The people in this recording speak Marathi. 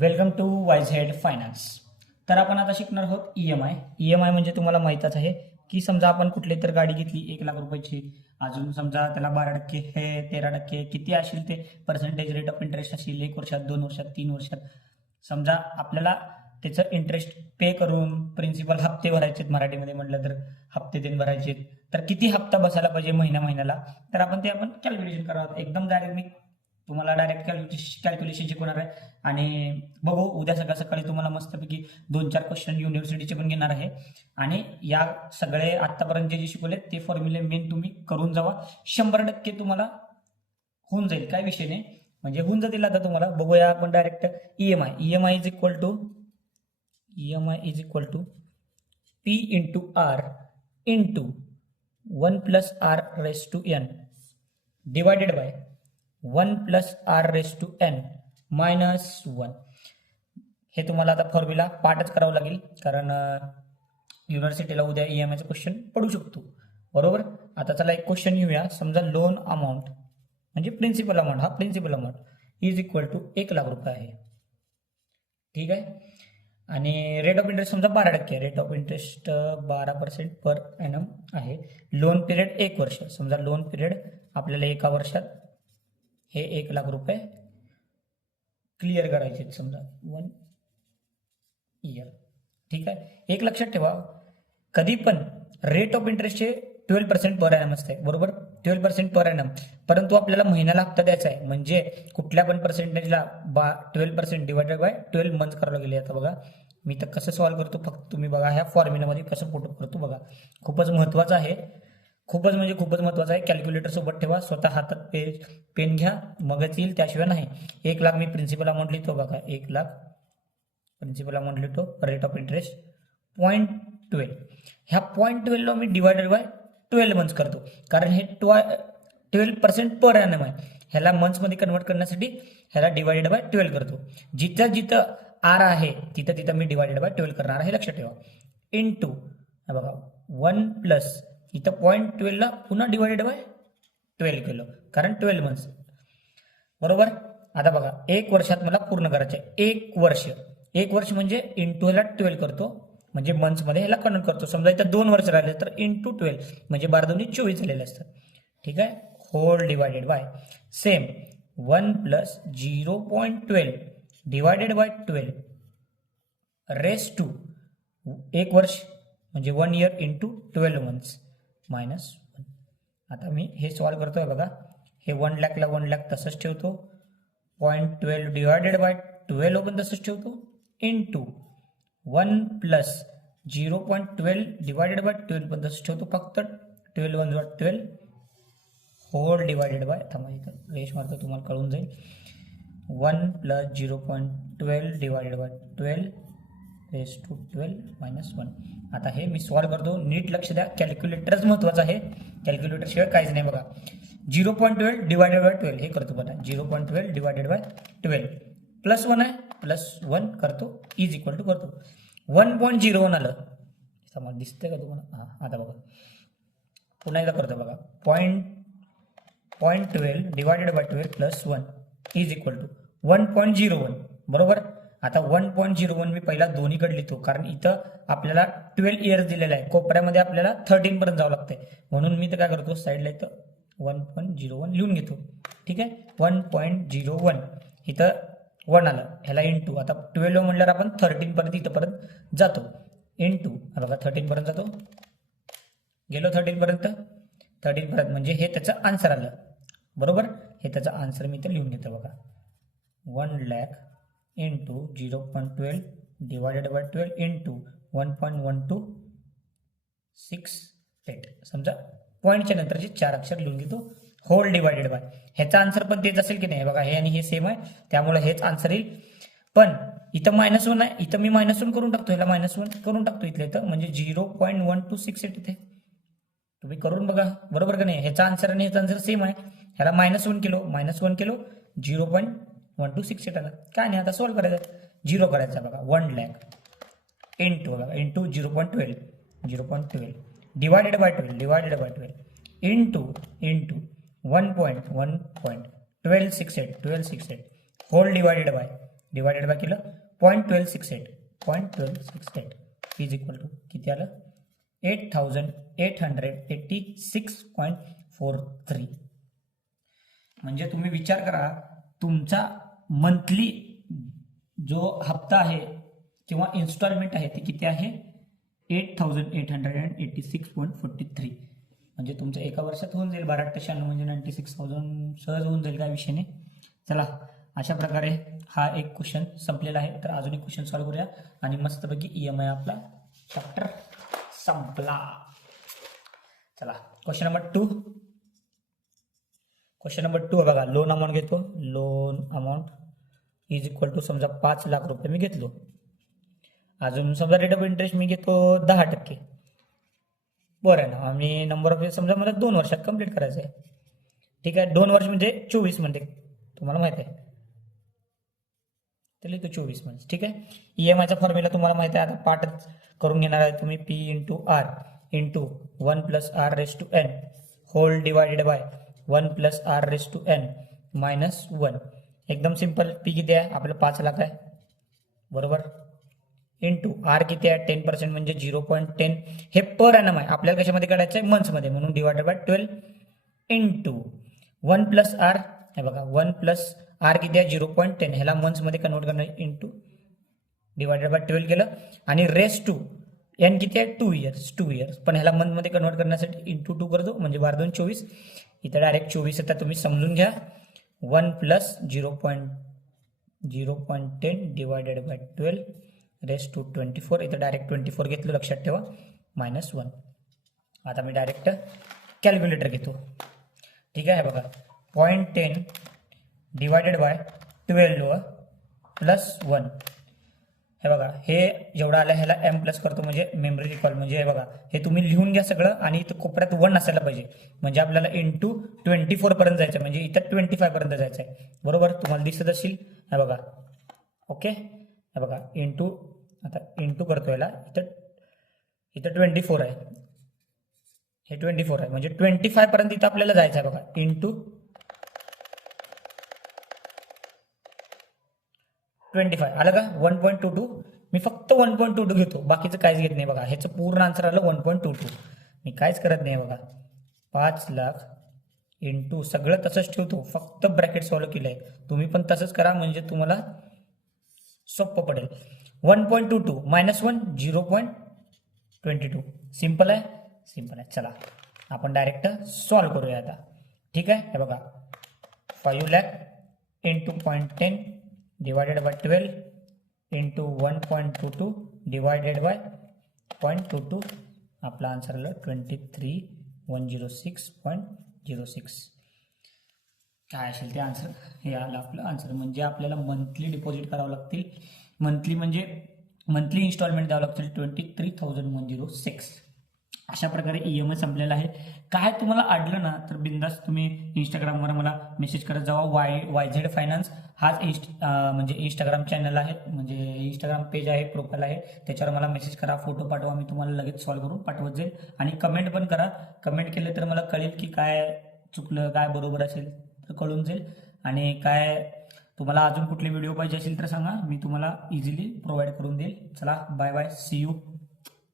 Welcome to wise head finance. तर आपण आता शिकणार आहोत ई एम आय म्हणजे तुम्हाला माहीतच आहे की समजा आपण कुठली तर गाडी घेतली 1,00,000 रुपयाची. अजून समजा त्याला 12% हे 13% किती असेल ते पर्सेंटेज रेट ऑफ इंटरेस्ट असेल 1 वर्षात 2 वर्षात 3 वर्षात. समजा आपल्याला त्याचं इंटरेस्ट पे करून प्रिन्सिपल हप्ते भरायचे मराठीमध्ये म्हटलं तर हप्ते दिन भरायचे. तर किती हप्ता बसायला पाहिजे महिन्याला तर आपण कॅल्क्युलेशन करावं. एकदम डायरेक्ट मी तुम्हाला डायरेक्ट कॅल्क्युलेशन शिकवणार आहे आणि बघू उद्या सकाळ सकाळी तुम्हाला मस्तपैकी 2-4 क्वेश्चन युनिव्हर्सिटीचे पण घेणार आहे. आणि या सगळे आतापर्यंत जे शिकवले ते फॉर्म्युले मेन तुम्ही करून जावा. 100% तुम्हाला होऊन जाईल, काय विषय नाही, म्हणजे होऊन जातील. आता तुम्हाला बघूया आपण direct E M I is equal to P into R into 1 plus R raise to N divided by 1 plus R raise to N minus 1. हे तुम्हाला आता फॉर्म्युला पाठच करावं लागेल कारण युनिव्हर्सिटीला उद्या ई-एम-आयचा क्वेश्चन पडू शकतो, बरोबर. आता चला एक क्वेश्चन घेऊया. समजा लोन अमाऊंट म्हणजे प्रिन्सिपल अमाऊंट, हा principal amount is equal to 1,00,000 आहे, ठीक आहे. आणि रेट ऑफ इंटरेस्ट समजा 12%, rate of interest 12% per annum आहे. लोन पिरियड 1 वर्ष, समजा लोन पिरियड आपल्याला 1 वर्षात हे 1,00,000 क्लिअर करायचे, समजा 1 इयर, ठीक आहे. एक लक्षात ठेवा, कधी पण रेट ऑफ इंटरेस्टचे 12% पर एनम असते, बरोबर, 12% पर एनम. परंतु आपल्याला महिन्याला हप्ता द्यायचा आहे, म्हणजे कुठल्या पण पर्सेंटेजला 12% डिवायडेड बाय 12 मंथ करावं लागेल. आता बघा मी तर कसं सॉल्व्ह करतो, फक्त तुम्ही बघा ह्या फॉर्म्युलामध्ये कसं पुट करतो बघा. खूपच महत्वाचं आहे, खूपच म्हणजे खूपच महत्वाचं आहे. कॅल्क्युलेटर सोबत ठेवा, स्वतः हातात पेन घ्या, मगच येईल, त्याशिवाय नाही. 1,00,000 मी प्रिन्सिपल अमाऊंट लिहितो बघा, 1,00,000 प्रिन्सिपल अमाऊंट लिहितो. रेट ऑफ इंटरेस्ट 0.12, ह्या 0.12 मी डिवायडेड बाय 12 मंथ्स करतो, कारण हे 12% पर एनम आहे. ह्याला मंथ्समध्ये कन्वर्ट करण्यासाठी ह्याला डिवायडेड बाय 12 करतो. जिथं जिथं आर आहे तिथं तिथं मी डिवायडेड बाय 12 करणार आहे, लक्षात ठेवा. इनटू बघा 1 प्लस इथं 0.12 ला पुन्हा डिवायडेड बाय 12 केलं, कारण 12 मंथ्स, बरोबर. आता बघा 1 वर्षात मला पूर्ण करायचं आहे. 1 वर्ष म्हणजे इंटू ह्याला 12 करतो, म्हणजे मंथ्समध्ये ह्याला कन्वर्ट करतो. समजा इथं 2 वर्ष राहिले तर इंटू 12 म्हणजे 12×2 = 24 झालेले असतात, ठीक आहे. Whole divided by same 1 plus 0.12 divided by 12 raise to 1 वर्ष म्हणजे 1 इयर इंटू 12 मंथ्स मायनस 1. आता मी हे सॉल्व्ह करतोय बघा. हे 1,00,000 ला 1,00,000 तसंच ठेवतो, 0.12 डिवायडेड बाय 12 पण तसंच ठेवतो, इंटू 1 प्लस 0.12 डिवायडेड बाय 12 पण तसंच ठेवतो, फक्त 12 1 12 होल डिवायडेड बाय, थांबा इथं रेश मारतो तुम्हाला कळून जाईल, 1 plus 0.12 divided by 12 raise to 12 minus 1. आता हे मी सॉल्व्ह करतो, नीट लक्ष द्या, कॅल्क्युलेटरच महत्वाचं आहे, कॅल्क्युलेटर शिवाय काहीच नाही. बघा 0.12 डिवायडेड बाय 12 हे करतो बघा, 0.12 डिवायडेड बाय 12 प्लस 1 आहे, प्लस 1 करतो, इज इक्वल टू करतो 1.01 आलं, समजा दिसतंय का तुम्हाला. हा आता बघा पुन्हा एकदा करतो बघा, 0.12 divided by 12 plus 1 is equal to 1.01, बरोबर. आता 1.01 मी पहिला दोन्हीकडे लिहितो, कारण इथं आपल्याला 12 इयर्स दिलेला आहे, कोपऱ्यामध्ये आपल्याला 13 पर्यंत जावं लागतंय, म्हणून मी तर काय करतो साईडला इथं 1.01 लिहून घेतो, ठीक आहे. 1.01 इथं 1 आलं, ह्याला इंटू, आता 12 म्हणल्यावर आपण 13 पर्यंत इथंपर्यंत जातो, इंटू बघा 13 पर्यंत जातो, गेलो 13 पर्यंत म्हणजे हे त्याचं आन्सर आलं, बरोबर. हे त्याचा आन्सर मी इथं लिहून घेतो बघा, 1,00,000 इंटू 0.12 डिवायडेड बाय 12 इंटू 1.1268. समजा पॉईंटच्या नंतरचे 4 अक्षर लिहून घेतो, होल डिवायडेड बाय, ह्याचा आन्सर पण तेच असेल की नाही, बघा हे आणि हे सेम आहे, त्यामुळे हेच आन्सर येईल. पण इथं -1 आहे, इथं मी -1 करून टाकतो, ह्याला -1 करून टाकतो इथल्या इथं, म्हणजे 0.1268 इथे तुम्ही करून बघा, बरोबर का नाही. ह्याचा आन्सर आणि ह्याचा आन्सर सेम आहे, ह्याला -1 केलो 0.1268 आला, काय नाही. आता सॉल्व्ह करायचं, 0 करायचा बघा, 1,00,000 इंटू बघा into 0.12 divided by 12 into 1.1268 whole divided by divided by केलं 0.1268 इज इक्वल टू किती आलं 8886.43. म्हणजे तुम्ही विचार करा तुमचा मंथली जो हप्ता आहे किंवा इन्स्टॉलमेंट आहे ती किती आहे 8886.43. म्हणजे तुमचं एका वर्षात होऊन जाईल 12.96 म्हणजे 96,000 सहज होऊन जाईल काय विषय नाही. चला अशा प्रकारे हा एक क्वेश्चन संपलेला आहे. तर अजून एक क्वेश्चन सॉल्व्ह करूया आणि मस्तपैकी EMI आपला चॅप्टर संपला. चला क्वेश्चन नंबर 2 बघा. लोन अमाऊंट घेतो. Loan amount is equal to समजा 5 लाख रुपये मी घेतलो. अजून समजा रेट ऑफ इंटरेस्ट मी घेतो 10%. बरं आहे ना. आणि नंबर ऑफ समजा मला 2 वर्षात कंप्लीट करायचं आहे. ठीक आहे. 2 वर्ष म्हणजे 24 म्हणजे तुम्हाला माहित आहे. तर लिहितो 24 म्हणजे ठीक आहे. EMIचा फॉर्म्युला तुम्हाला माहित आहे. आता पाठच करून घेणार आहे तुम्ही. P into R into 1 plus R raise to N whole divided by 1 plus R raise to N minus 1. एकदम सिंपल. P किती आहे आपलं 5 लाख आहे बरोबर. इंटू R किती आहे 10% म्हणजे 0.10. हे पर ॲनम आहे. आपल्याला कशामध्ये काढायचं आहे मंथ्समध्ये म्हणून divided by 12 into 1 plus R हे बघा 1 प्लस R किती आहे 0.10. ह्याला मंथ्समध्ये कन्वर्ट करणार इंटू डिवायडेड बाय 12 केलं आणि रेस टू N किती आहे 2 इयर्स. पण ह्याला मंथमध्ये कन्वर्ट करण्यासाठी इंटू 2 करतो म्हणजे 12 2 24. इथं डायरेक्ट 24 येतात. तुम्ही समजून घ्या. 1 plus 0.10 divided by 12 raise to 24. इथं डायरेक्ट 24 घेतलं लक्षात ठेवा मायनस 1. आता मी डायरेक्ट कॅल्क्युलेटर घेतो. ठीक आहे. बघा 0.10 डिवायडेड बाय 12 प्लस 1. हे बघा हे जेवढं आलं ह्याला M प्लस करतो म्हणजे मेमरी रिकॉल. म्हणजे हे बघा हे तुम्ही लिहून घ्या सगळं आणि इथं कोपऱ्यात 1 असायला पाहिजे. म्हणजे आपल्याला इंटू 24 पर्यंत जायचं म्हणजे इथं 25 पर्यंत जायचं आहे बरोबर. तुम्हाला दिसत असेल. हे बघा ओके. हे बघा इंटू आता इंटू करतो याला. इथं 24 आहे. हे 24 आहे म्हणजे 25 पर्यंत इथं आपल्याला जायचं आहे बघा. इंटू 25 आलं का 1.22. मी फक्त 1.22 घेतो बाकीचं काहीच घेत नाही बघा. ह्याचं पूर्ण आन्सर आलं 1.22. मी काहीच करत नाही बघा. 5 लाख इंटू सगळं तसंच ठेवतो फक्त ब्रॅकेट सॉल्व्ह केलंय. तुम्ही पण तसंच करा म्हणजे तुम्हाला सोपं पडेल. 1.22 मायनस 1 0.22. सिंपल आहे. चला आपण डायरेक्ट सॉल्व्ह करूया आता. ठीक आहे. हे बघा 5 lakh into 0.10 divided by 12 into 1.22 divided by 0.22. आपला आन्सर आलं 23,106.06. काय असेल ते आन्सर. हे आलं आपलं आन्सर. म्हणजे आपल्याला मंथली डिपॉझिट करावं लागतील. मंथली म्हणजे मंथली इन्स्टॉलमेंट द्यावं लागतील 23,106. अशा प्रकारे EMI संपलेला आहे. काय तुम्हाला अडलं ना तर बिंदास तुम्ही इंस्टाग्रामवर मला मेसेज करत जावा. YZ फायनान्स हाच म्हणजे इंस्टाग्राम चॅनल आहे म्हणजे इंस्टाग्राम पेज आहे प्रोफाईल आहे. त्याच्यावर मला मेसेज करा फोटो पाठवा. मी तुम्हाला लगेच सॉल्व्ह करून पाठवत जाईल. आणि कमेंट पण करा. कमेंट केलं तर मला कळेल की काय चुकलं काय बरोबर असेल तर कळून जाईल. आणि काय तुम्हाला अजून कुठले व्हिडिओ पाहिजे असेल तर सांगा. मी तुम्हाला इझिली प्रोव्हाइड करून देईल. चला बाय बाय सी यू.